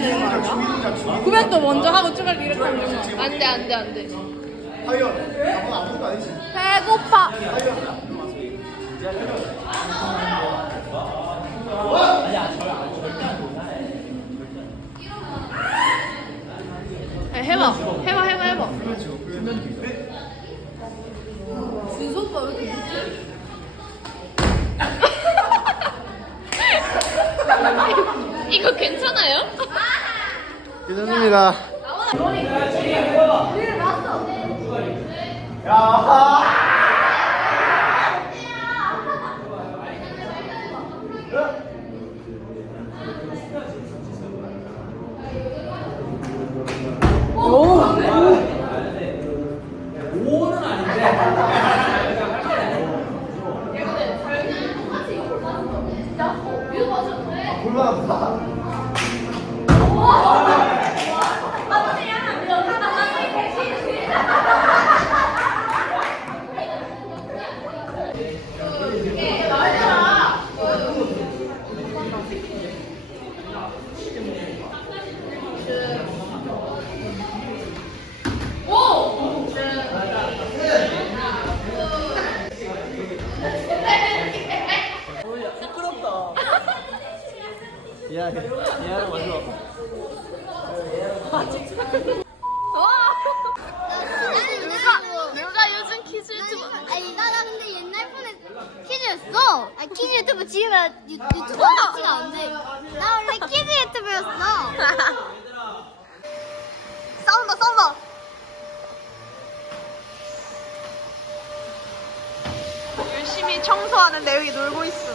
되는 거 아니야? 구면도 먼저 하고 쭈갈 이렇게 하는 거. 안돼 안돼 안돼. 배고파. 아, 해봐 해봐 해봐 해봐. 준수? 이거 괜찮아요? 괜찮습니다. 야, 얘랑 맞아. 누가 누가 요즘 퀴즈 유튜브 아니 나, 나 근데 옛날 폰에 퀴즈였어. 아 퀴즈 유튜브 지으면 유, 유튜브 같지가 않네. 나 원래 퀴즈 유튜브였어. 싸운다 싸운다. 열심히 청소하는데 여기 놀고 있어.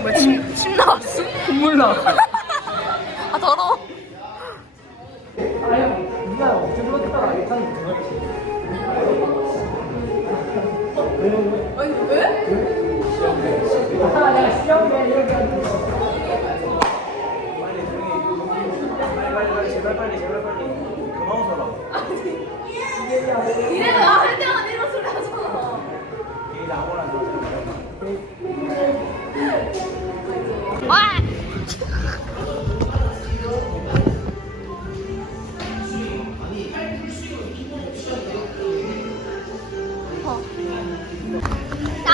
뭐야 침, 침 나왔어? 국물 나왔어.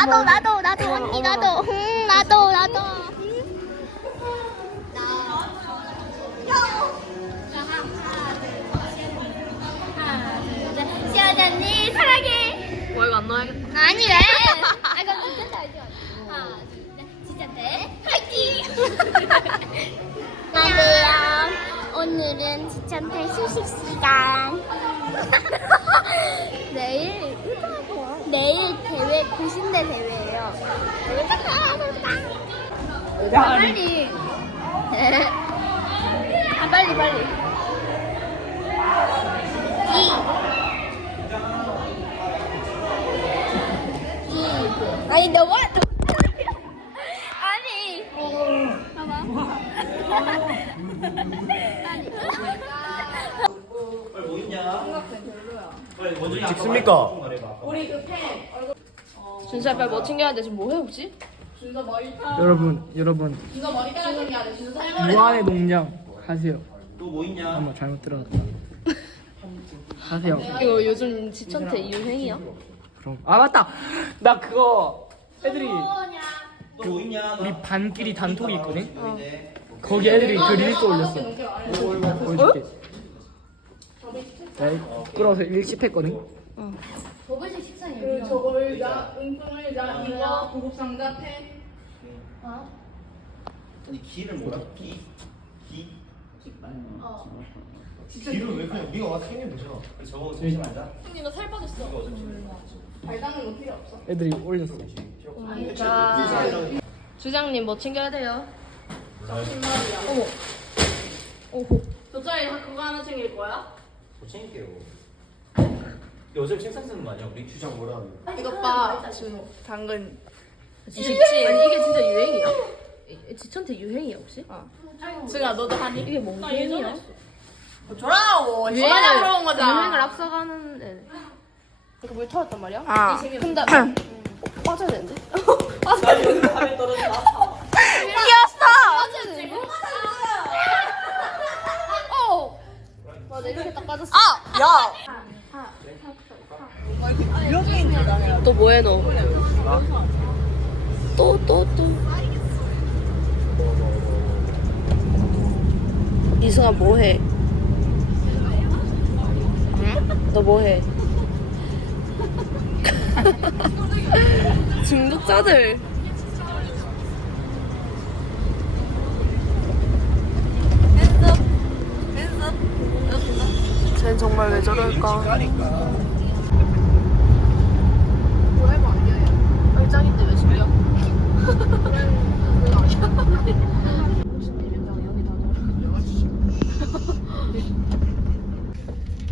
나도 나도 나도 언니 나도. 응 나도 나도. 시원 언니 사랑해. 뭐 이거 안 넣어야겠다. 아니 왜? 아 그럼 진짜 때 알죠? 하나 둘셋 진짜 때 화이팅! 안녕하세요. 오늘은 지천태 수식 시간. 내일 내일 대회 고신대 대회예요. 빨리. 아 빨리 빨리. 이. 아니 너무 아니 봐봐 찍습니까? 준수야 빨리 뭐 챙겨야 돼 지금 뭐해 혹시? 여러분, 여러분, 준서 머리카락 생겨야 돼. 준서 살머리. 무한의 농장 하세요. 또 뭐 있냐? 한번 잘못 들어갔다. 하세요. 이거 요즘 지천태 유행이야? 그럼 아 맞다. 나 그거 애들이 또 뭐 있냐? 우리 반끼리 단톡이 있거든. 거기 애들이 그 릴스 올렸어. 보여줄게. 나 끌어서 일집했거든. 그 저거 의자, 응통 의자, 이거 구급 상자 펜. 아니 기를 뭐라? 기? 기? 기를 왜 그냥 네가 와서 챙기면 되잖아. 저거 챙기지 말자. 형님 나 살 빠졌어. 발당은 뭐 필요 없어. 애들이 올렸어. 자 주장님 뭐 챙겨야 돼요? 신발이야. 오호. 저짜리 그거 하나 챙길 거야? 저 챙길게요. 요즘 책상 쓰는 거 아니야? 우리 주장 뭐라 하는 이것 봐, 준호. 당근. 쉽지. 아니 이게 진짜 유행이야? 이- 지천태 유행이야 혹시? 승아, 너도 하니? 이게 뭔 유행이야? 유행을- 시간이 물어본 거잖아. 유행을 앞서가는 애. 그물 터졌단 말이야. 아. 근데 어, 빠져야 되는데. 빠져야 되는데. 이겼어! 빠져야 되는데. 어. 맞아 이렇게 딱 빠졌어. 아! 야! 또 뭐해 너? 또 또 또. 이승아 뭐해? 너 뭐해? 중독자들. 정말 왜 저럴까? 짱인데 왜 실려?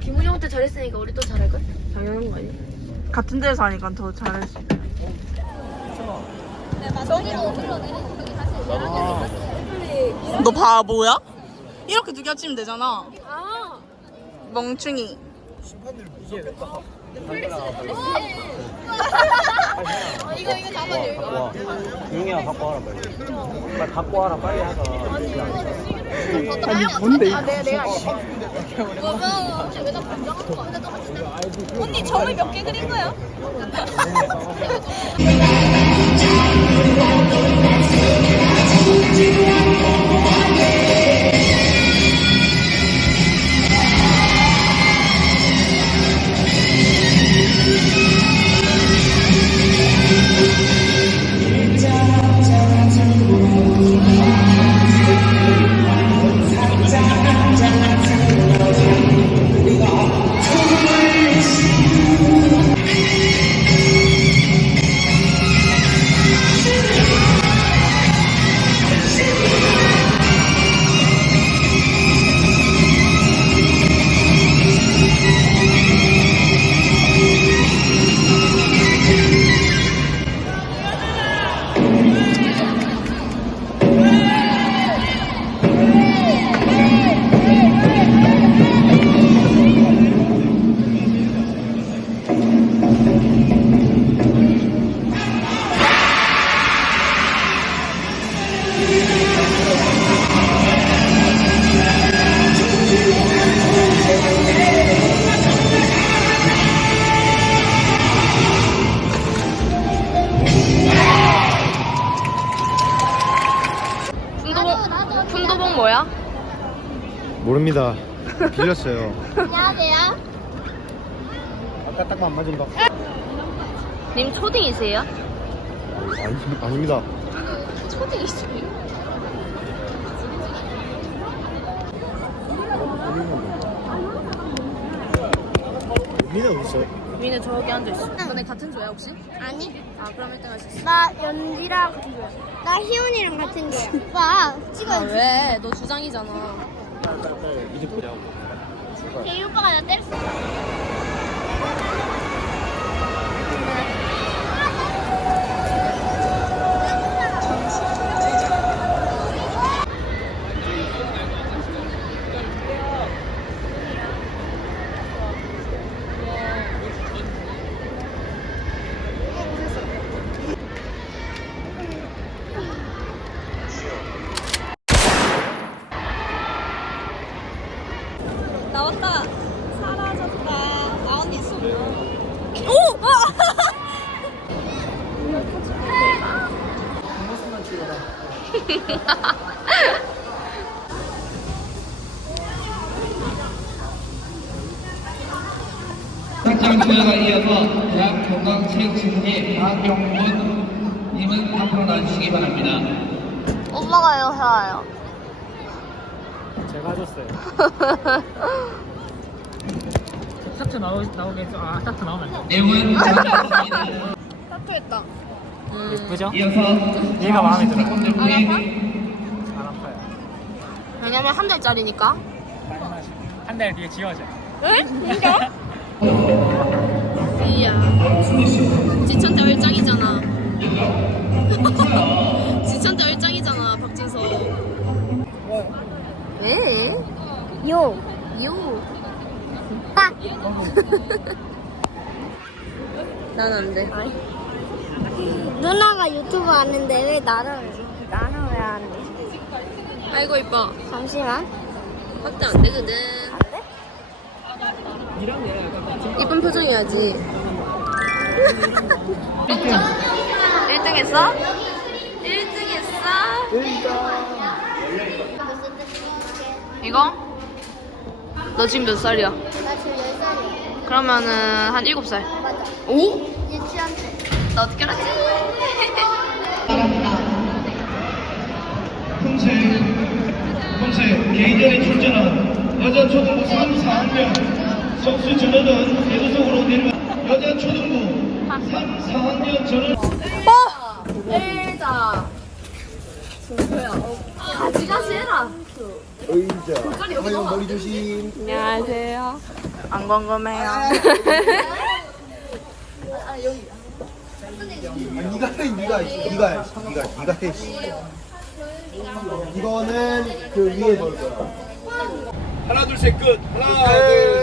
김훈이 형한테 잘했으니까 우리 또 잘할걸? 당연한 거 아니야? 같은 데서 하니까 더 잘할 수 있어. 너 바보야? 이렇게 두 개 합치면 되잖아. 멍충이. 유영이야 갖고 와라 빨리. 빨리 갖고 와라 빨리 하자. 아니 뭔데 이거? 언니 점을 몇 개 그린 거야? 모릅니다. 빌렸어요. 안녕하세요. 아까 딱안 맞은 거. 님 초딩이세요? 아니, 아닙니다. 초딩이세요? 민아 어디 있어요? 민혜 저기 앉아 있어. 너네 같은 조야 혹시? 아니, 아 그럼 1등 할수 있어. 나 연지랑 같은 거야. 나 희원이랑 같은 거야. 오빠, 찍어야지. 왜? 너 주장이잖아. 이 오빠가 나 때렸어. 수여가 이어서 대학 건강체육진흥회 박영문 님은 앞으로 나와주시기 바랍니다. 엄마가요, 해와요. 제가 해줬어요. 사투 나오, 나오겠죠? 아, 사투 나오면 안 돼. 내용은 전하겠습니다. 타투했다. 예쁘죠? 이어서 얘가 마음에 들어요. 안 아파요. 왜냐면 한 달짜리니까. 한 달 뒤에 지워져. 이야. 지천대 얼짱이잖아. 지천대 얼짱이잖아, 박진서. 왜? 요. 요. 빠. 난안 돼. 누나가 유튜브 하는데 왜 나는 나는 왜 안 돼? 아이고 이뻐. 잠시만. 확대 안 되거든. 안 돼? 이쁜 표정이야지. 1등 했어? 1등 했어? 이거? 너 지금 몇 살이야? 나 지금 10살이야. 그러면은 한 7살. 맞아. 오? 유치원 때. 나 어떻게 알았지? 평생 평생 개인전에 출전한 여자 초등부 3, 4학년 선수 전원은 대도석으로 내려가 여자 초등부 3, 4학년 전원 일자. 가지 가지 해라. 의자. 아유 머리 조심. 안녕하세요. 안 궁금해요. 아, 네가 해, 네가 해, 네가 해, 네가 네가 해. 씨. 이거는 그 위에 넣을 거야. 하나 둘 셋 끝 하나 둘